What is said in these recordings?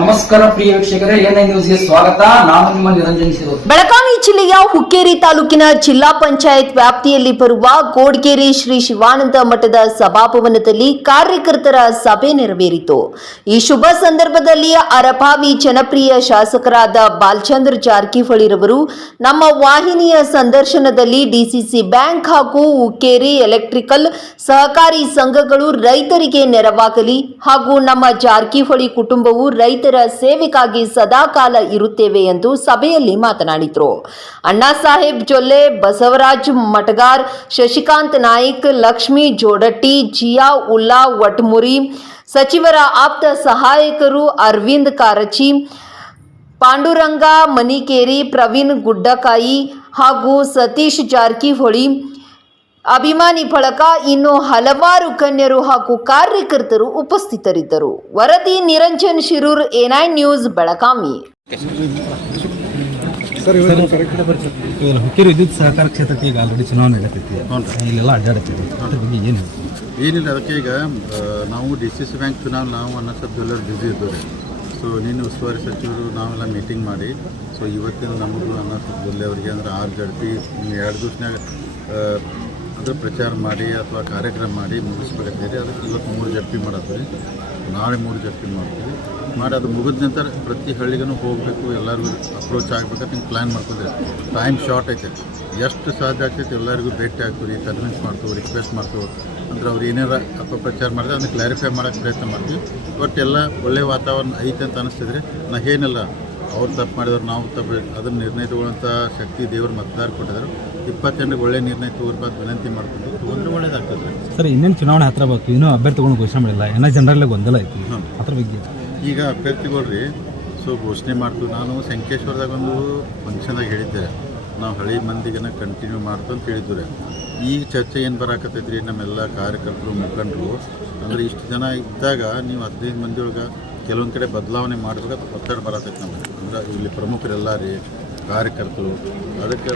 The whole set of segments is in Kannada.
ನಮಸ್ಕಾರ ಪ್ರಿಯ ವೀಕ್ಷಕರೇ, ಎನ್ಐ ನ್ಯೂಸ್ಗೆ ಸ್ವಾಗತ. ನಾನು ನಿಮ್ಮ ನಿರಂಜನ್ ಶಿರೋರ್. ಬೆಳಗಾವಿ ಜಿಲ್ಲೆಯ ಹುಕ್ಕೇರಿ ತಾಲೂಕಿನ ಜಿಲ್ಲಾ ಪಂಚಾಯತ್ ವ್ಯಾಪ್ತಿಯಲ್ಲಿ ಬರುವ ಗೋಡ್ಗೇರಿ ಶ್ರೀ ಶಿವಾನಂದ ಮಠದ ಸಭಾಭವನದಲ್ಲಿ ಕಾರ್ಯಕರ್ತರ ಸಭೆ ನೆರವೇರಿತು. ಈ ಶುಭ ಸಂದರ್ಭದಲ್ಲಿ ಅರಭಾವಿ ಜನಪ್ರಿಯ ಶಾಸಕರಾದ ಬಾಲಚಂದ್ರ ಜಾರಕಿಹೊಳಿರವರು ನಮ್ಮ ವಾಹಿನಿಯ ಸಂದರ್ಶನದಲ್ಲಿ ಡಿಸಿಸಿ ಬ್ಯಾಂಕ್ ಹಾಗೂ ಹುಕ್ಕೇರಿ ಎಲೆಕ್ಟ್ರಿಕಲ್ ಸಹಕಾರಿ ಸಂಘಗಳು ರೈತರಿಗೆ ನೆರವಾಗಲಿ ಹಾಗೂ ನಮ್ಮ ಜಾರಕಿಹೊಳಿ ಕುಟುಂಬವು ರೈತರ ಸೇವೆಗಾಗಿ ಸದಾಕಾಲ ಇರುತ್ತೇವೆ ಎಂದು ಸಭೆಯಲ್ಲಿ ಮಾತನಾಡಿದರು. ಅಣ್ಣಾ ಸಾಹೇಬ್ ಜೊಲ್ಲೆ, ಬಸವರಾಜ್ ಮಟಗಾರ್, ಶಶಿಕಾಂತ್ ನಾಯ್ಕ್, ಲಕ್ಷ್ಮೀ ಜೋಡಟ್ಟಿ, ಜಿಯಾ ಉಲ್ಲಾ ವಟ್ಮುರಿ, ಸಚಿವರ ಆಪ್ತ ಸಹಾಯಕರು ಅರವಿಂದ್ ಕಾರಚಿ, ಪಾಂಡುರಂಗ ಮನಿಕೇರಿ, ಪ್ರವೀಣ್ ಗುಡ್ಡಕಾಯಿ ಹಾಗೂ ಸತೀಶ್ ಜಾರಕಿಹೊಳಿ, ಅಭಿಮಾನಿ ಬಳಗ, ಇನ್ನು ಹಲವಾರು ಗಣ್ಯರು ಹಾಗೂ ಕಾರ್ಯಕರ್ತರು ಉಪಸ್ಥಿತರಿದ್ದರು. ವರದಿ Niranjan Shirur, NI news, Belagavi. Sir, Hukkeri ವಿದ್ಯುತ್ ಸಹಕಾರ ಕ್ಷೇತ್ರಕ್ಕೆ ಈಗ ಆಲ್ರೆಡಿ ಚುನಾವಣೆ ನಡೆಯುತ್ತೆ. ಇಲ್ಲೆಲ್ಲ ಅಡ್ಡಾಡುತ್ತಿದೆ, ಅದ್ರ ಬಗ್ಗೆ ಏನಿಲ್ಲ. ಅದಕ್ಕೆ ಈಗ ನಾವು DCC ಬ್ಯಾಂಕ್ ಚುನಾವಣೆ ನಾವು ಅನ್ನೋ ಸಬ್ಜೆಲ್ಲರೂ ಬ್ಯುಸಿ ಇದ್ದೇವೆ. ಸೊ ನೀನು ಉಸ್ತುವಾರಿ ಸಚಿವರು ನಾವೆಲ್ಲ ಮೀಟಿಂಗ್ ಮಾಡಿ ಸೊ ಇವತ್ತಿನ ನಮಗೂ ಅನ್ನೋ ಸಬ್ಜೆಲ್ಲೆ ಅವರಿಗೆ ಅಂದರೆ 6 ಜಡ್ಪಿ 2 ದಿವಸನಾಗ ಅಂದರೆ ಪ್ರಚಾರ ಮಾಡಿ ಅಥವಾ ಕಾರ್ಯಕ್ರಮ ಮಾಡಿ ಮುಗಿಸ್ಬೇಕಾಗ್ತೀರಿ. ಅದಕ್ಕೆ ಇವತ್ತು 3 ಜಡ್ಪಿ ಮಾಡತ್ತೀವಿ, ನಾಳೆ 3 ಜಡ್ಪಿ ಮಾಡ್ತೀವಿ. ಮಾಡಿ ಅದು ಮುಗಿದ ನಂತರ ಪ್ರತಿ ಹಳ್ಳಿಗೂ ಹೋಗಬೇಕು, ಎಲ್ಲರಿಗೂ ಅಪ್ರೋಚ್ ಆಗ್ಬೇಕಂತ ಹಿಂಗೆ ಪ್ಲ್ಯಾನ್ ಮಾಡ್ಕೊಂಡ್ರೆ ಟೈಮ್ ಶಾರ್ಟ್ ಐತೆ. ಎಷ್ಟು ಸಾಧ್ಯ ಆಗ್ತೈತೆ ಎಲ್ಲರಿಗೂ ಭೇಟಿ ಆಗ್ತೀವಿ, ಕನ್ವಿನ್ಸ್ ಮಾಡ್ತೀವಿ, ರಿಕ್ವೆಸ್ಟ್ ಮಾಡ್ತೀವಿ. ಅಂದ್ರೆ ಅವ್ರು ಏನಾರ ಅಪಪ್ರಚಾರ ಮಾಡಿದ್ರೆ ಅದನ್ನು ಕ್ಲಾರಿಫೈ ಮಾಡೋಕ್ಕೆ ಪ್ರಯತ್ನ ಮಾಡ್ತೀವಿ. ಬಟ್ ಎಲ್ಲ ಒಳ್ಳೆಯ ವಾತಾವರಣ ಐತೆ ಅಂತ ಅನಿಸ್ತಿದ್ರೆ ನಾ ಏನಿಲ್ಲ, ಅವ್ರು ತಪ್ಪು ಮಾಡಿದವ್ರು ನಾವು ತಪ್ಪು ಅದನ್ನು ನಿರ್ಣಯ ತೊಗೊಳ್ಳೋಂಥ ಶಕ್ತಿ ದೇವರು ಮತದಾರ ಕೊಟ್ಟಿದ್ದಾರೆ. 28 ಒಳ್ಳೆ ನಿರ್ಣಯ ತಗೋರ್ಬಾರ್ದು ವಿನಂತಿ ಮಾಡ್ಕೊಂಡು ತೊಗೊಂಡ್ರೆ ಒಳ್ಳೇದಾಗ್ತದೆ. ಸರ್, ಇನ್ನೇನು ಚುನಾವಣೆ ಹತ್ರ ಬಂತು, ಇನ್ನೂ ಅಭ್ಯರ್ಥಿಗಳನ್ನು ಘೋಷಣೆ ಮಾಡಿಲ್ಲ, ಏನೋ ಜನರಲ್ಲೇ ಗೊಂದಲ ಐತಿ ಅದ್ರ ಬಗ್ಗೆ. ಈಗ ಅಭ್ಯರ್ಥಿಗಳ್ರಿ ಸೊ ಘೋಷಣೆ ಮಾಡ್ತೀವಿ. ನಾನು ಸಂಕೇಶ್ವರದಾಗ ಒಂದು ಫಂಕ್ಷನಾಗ ಹೇಳಿದ್ದೆ, ನಾವು ಹಳ್ಳಿ ಮಂದಿಗೆನ ಕಂಟಿನ್ಯೂ ಮಾಡ್ತು ಅಂತ ಹೇಳಿದ್ವಿ. ಈಗ ಚರ್ಚೆ ಏನು ಬರಾಕತ್ತೈತ್ರಿ, ನಮ್ಮೆಲ್ಲ ಕಾರ್ಯಕರ್ತರು ಮುಖಂಡರು ಅಂದರೆ ಇಷ್ಟು ಜನ ಇದ್ದಾಗ ನೀವು 15 ಮಂದಿ ಒಳಗೆ ಕೆಲವೊಂದು ಕಡೆ ಬದಲಾವಣೆ ಮಾಡಬೇಕಂತ ಒತ್ತಡ ಬರತೈತೆ ನಮಗೆ. ಅಂದ್ರೆ ಇಲ್ಲಿ ಪ್ರಮುಖರೆಲ್ಲ ರೀ ಕಾರ್ಯಕರ್ತರು ಅದಕ್ಕೆ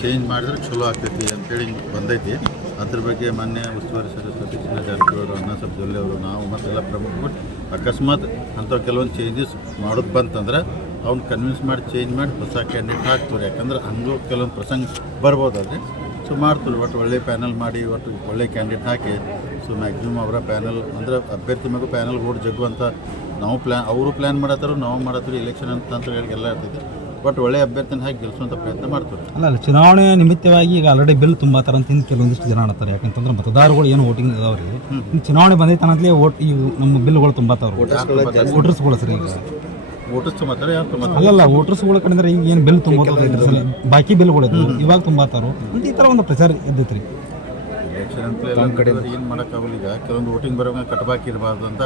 ಚೇಂಜ್ ಮಾಡಿದ್ರೆ ಚಲೋ ಆಗ್ತೈತಿ ಅಂತೇಳಿ ಬಂದೈತಿ. ಅದ್ರ ಬಗ್ಗೆ ಮೊನ್ನೆ ಉಸ್ತುವಾರಿ ಸಚಿವ ಸತೀಶ್ ಜಾರಕಿಹೊಳಿ, ಅಣ್ಣಾ ಸಾಹೇಬ್ ಜೊಲ್ಲೆ ಅವರು, ನಾವು ಮತ್ತೆಲ್ಲ ಪ್ರಮುಖ ಅಕಸ್ಮಾತ್ ಅಂಥವು ಕೆಲವೊಂದು ಚೇಂಜಸ್ ಮಾಡೋದು ಬಂತಂದ್ರೆ ಅವ್ನು ಕನ್ವಿನ್ಸ್ ಮಾಡಿ ಚೇಂಜ್ ಮಾಡಿ ಹೊಸ ಕ್ಯಾಂಡಿಡೇಟ್ ಹಾಕ್ತಾರೆ. ಯಾಕಂದ್ರೆ ಹಂಗೂ ಕೆಲವೊಂದು ಪ್ರಸಂಗ ಬರ್ಬೋದಾದ್ರೆ ಸೊ ಮಾಡ್ತೀವಿ. ಒಟ್ಟು ಒಳ್ಳೆ ಪ್ಯಾನಲ್ ಮಾಡಿ ಒಟ್ಟು ಒಳ್ಳೆ ಕ್ಯಾಂಡಿಡೇಟ್ ಹಾಕಿ ಸೊ ಮ್ಯಾಕ್ಸಿಮಮ್ ಅವರ ಪ್ಯಾನಲ್ ಅಂದರೆ ಅಭ್ಯರ್ಥಿ ಮಗು ಪ್ಯಾನಲ್ ಓಟ್ ಜಗ್ಗು ಅಂತ ನಾವು ಅವರು ಪ್ಲ್ಯಾನ್ ಮಾಡತ್ತಾರೋ ನಾವು ಮಾಡತ್ತೀವಿ. ಎಲೆಕ್ಷನ್ ಅಂತ ಹೇಳಿ ಎಲ್ಲ ಇರ್ತೈತಿ. ಬಟ್ ಒಳ್ಳೆ ಅಭ್ಯರ್ಥಿನ ಹಾಕಿ ಗೆಲ್ಲಿಸುವಂಥ ಪ್ರಯತ್ನ ಮಾಡ್ತೀವಿ. ಅಲ್ಲ, ಚುನಾವಣೆ ನಿಮಿತ್ತವಾಗಿ ಈಗ ಆಲ್ರೆಡಿ ಬಿಲ್ ತುಂಬಾತಾರ ಅಂತ ಕೆಲವೊಂದಿಷ್ಟು ಜನ ಅನ್ನತ್ತಾರೆ. ಯಾಕಂತಂದ್ರೆ ಮತದಾರಗಳು ಏನು ವೋಟಿಂಗ್ ಇದಾವ್ರಿ, ಚುನಾವಣೆ ಬಂದೈತನಂತಲೇ ಓಟ್ ಈಗ ನಮ್ಮ ಬಿಲ್ಗಳು ತುಂಬಾತಾವ್ರು. ವೋಟರ್ಸ್ಗಳು ಸರ್ ಈಗ ವೋಟರ್ಸ್ ತುಂಬತ್ತಾರೆ, ಯಾರು ತುಂಬತ್ತಾರೆ? ಅಲ್ಲಲ್ಲ, ವೋಟರ್ಸ್ಗಳು ಕಡೆಂದ್ರೆ ಈಗ ಏನು ಬಿಲ್ ತುಂಬೋದ್ರಿ, ಬಾಕಿ ಬಿಲ್ಗಳು ಇವಾಗ ತುಂಬಾತಾರು ಅಂತ ಈ ಥರ ಒಂದು ಪ್ರಚಾರ ಇದ್ದೈತ್ರಿ. ಎಲೆಕ್ಷನ್ ಅಂತ ಏನು ಮಾಡೋಕ್ಕಾಗಲ್ಲ. ಈಗ ಕೆಲವೊಂದು ವೋಟಿಂಗ್ ಬರೋಂಗೆ ಕಟ್ಬಾಕಿ ಇರಬಾರ್ದು ಅಂತ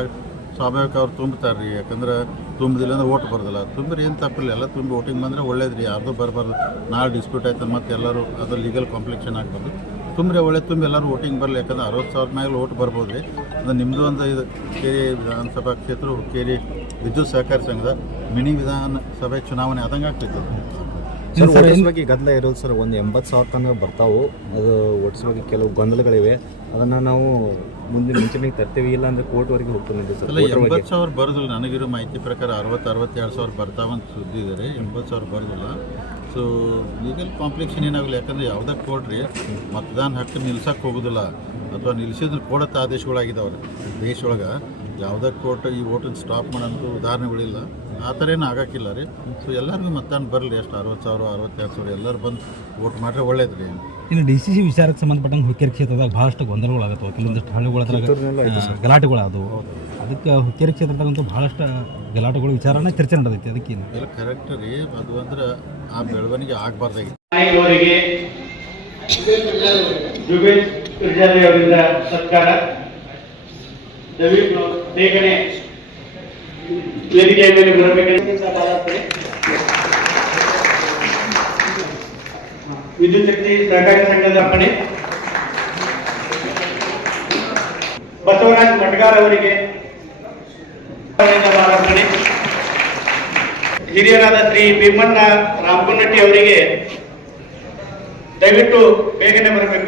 ಸ್ವಾಭಾವಿಕ ಅವ್ರು ತುಂಬ್ತಾರೆ ರೀ. ಯಾಕಂದ್ರೆ ತುಂಬಿದಿಲ್ಲ ಅಂದ್ರೆ ಓಟ್ ಬರೋದಿಲ್ಲ. ತುಂಬ್ರಿ ಏನು ತಪ್ಪಿಲ್ಲ, ಎಲ್ಲ ತುಂಬಿ ವೋಟಿಂಗ್ ಬಂದರೆ ಒಳ್ಳೇದು ರೀ. ಯಾರ್ದು ಬರಬಾರ್ದು, ನಾಳೆ ಡಿಸ್ಪ್ಯೂಟ್ ಆಯ್ತು ಮತ್ತೆ ಎಲ್ಲರೂ ಅದು ಲೀಗಲ್ ಕಾಂಪ್ಲಿಕೇಶನ್ ಆಗ್ಬಾರ್ದು. ತುಂಬ್ರಿ ಒಳ್ಳೆ ತುಂಬಿ ಎಲ್ಲರೂ ವೋಟಿಂಗ್ ಬರಲಿ. ಯಾಕಂದ್ರೆ 60,000 ಮೇಲೆ ಓಟ್ ಬರ್ಬೋದು ರೀ. ಅದು ನಿಮ್ಮದು ಒಂದು ಇದು ಹುಕ್ಕೇರಿ ವಿಧಾನಸಭಾ ಕ್ಷೇತ್ರ, ಹುಕ್ಕೇರಿ ವಿದ್ಯುತ್ ಸಹಕಾರಿ ಸಂಘದ ಮಿನಿ ವಿಧಾನಸಭೆ ಚುನಾವಣೆ ಆದಂಗೆ ಆಗ್ತೈತೆ. ಸರ್, ಓಟ್ಸ್ ಬಗ್ಗೆ ಗದ್ದಲ ಇರೋದು ಸರ್. ಒಂದು 80,000 ತನಕ ಬರ್ತಾವೆ. ಅದು ಓಟ್ಸ್ ಬಗ್ಗೆ ಕೆಲವು ಗೊಂದಲಗಳಿವೆ. ಅದನ್ನು ನಾವು ಮುಂದಿನ ಮುಂಚೆಗೆ ತರ್ತೀವಿ, ಇಲ್ಲ ಅಂದರೆ ಕೋರ್ಟ್ವರೆಗೆ ಹೋಗ್ತೀವಿ ಸರ್. ಅಲ್ಲ, 80,000 ಬರೋದಿಲ್ಲ. ನನಗಿರೋ ಮಾಹಿತಿ ಪ್ರಕಾರ 60,000-62,000 ಬರ್ತಾವಂತ ಸುದ್ದಿ ಇದೆ ರೀ. 80,000 ಬರೋದಿಲ್ಲ. ಸೊ ಲೀಗಲ್ ಕಾಂಪ್ಲಿಕೇಶನ್ ಏನಾಗಲ್ಲ. ಯಾಕಂದರೆ ಯಾವುದೇ ಕೋರ್ಟ್ ರೀ ಮತದಾನ ಹಕ್ಕು ನಿಲ್ಸಕ್ಕೆ ಹೋಗೋದಿಲ್ಲ, ಅಥವಾ ನಿಲ್ಲಿಸಿದ್ರೆ ಕೊಡತ್ತ ಆದೇಶಗಳಾಗಿದ್ದಾವೆ ದೇಶೊಳಗೆ. ಯಾವುದೇ ಕೋರ್ಟ್ ಈ ಓಟನ್ನು ಸ್ಟಾಪ್ ಮಾಡೋಂಥ ಉದಾಹರಣೆಗಳಿಲ್ಲ. ಆ ಥರ ಏನು ಆಗೋಕ್ಕಿಲ್ಲ ರೀ. ಸೊ ಎಲ್ಲರಿಗೂ ಮತದಾನ ಬರಲಿ. ಎಷ್ಟು 60,000 62,000 ಎಲ್ಲರೂ ಬಂದು ವೋಟ್ ಮಾಡಿದ್ರೆ ಒಳ್ಳೇದು ರೀ. ಇನ್ನು DCC ವಿಚಾರಕ್ಕೆ ಸಂಬಂಧಪಟ್ಟಂಗೆ ಹುಕ್ಕೇರಿ ಕ್ಷೇತ್ರದಾಗ ಭಾಳಷ್ಟು ಗೊಂದಲಗಳಾಗತ್ತವೆ. ಕೆಲವೊಂದಿಷ್ಟು ಹಳ್ಳಿಗಳಾಗ ಗಲಾಟೆಗಳಾದವು. ಅದಕ್ಕೆ ಹುಕ್ಕೇರಿ ಕ್ಷೇತ್ರದಾಗಂತೂ ಭಾಳಷ್ಟು ಗಲಾಟೆಗಳು ವಿಚಾರನ ಚರ್ಚೆ ನಡೆದೈತಿ. ಅದಕ್ಕೇನು ಎಲ್ಲ ಕರೆಕ್ಟ್ ರೀ. ಅದು ಅಂದ್ರೆ ಆ ಬೆಳವಣಿಗೆ ಆಗಬಾರ್ದಾಗಿತ್ತು. ಅವರಿಂದ ಸತ್ಕಾರ ದಯವಿಟ್ಟು ಬೇಗನೆ ವೇದಿಕೆಯ ಮೇಲೆ ಬರಬೇಕಂತ. ವಿದ್ಯುತ್ ಶಕ್ತಿ ಸಹಕಾರಿ ಸಂಘದ ಅರ್ಪಣೆ ಬಸವರಾಜ್ ಮಟಗಾರ್ ಅವರಿಗೆ ಅರ್ಪಣೆ. ಹಿರಿಯರಾದ ಶ್ರೀ ಭೀಮಣ್ಣ ರಾಮಗುನ್ನಟ್ಟಿ ಅವರಿಗೆ ದಯವಿಟ್ಟು ಬೇಗನೆ ಬರಬೇಕು.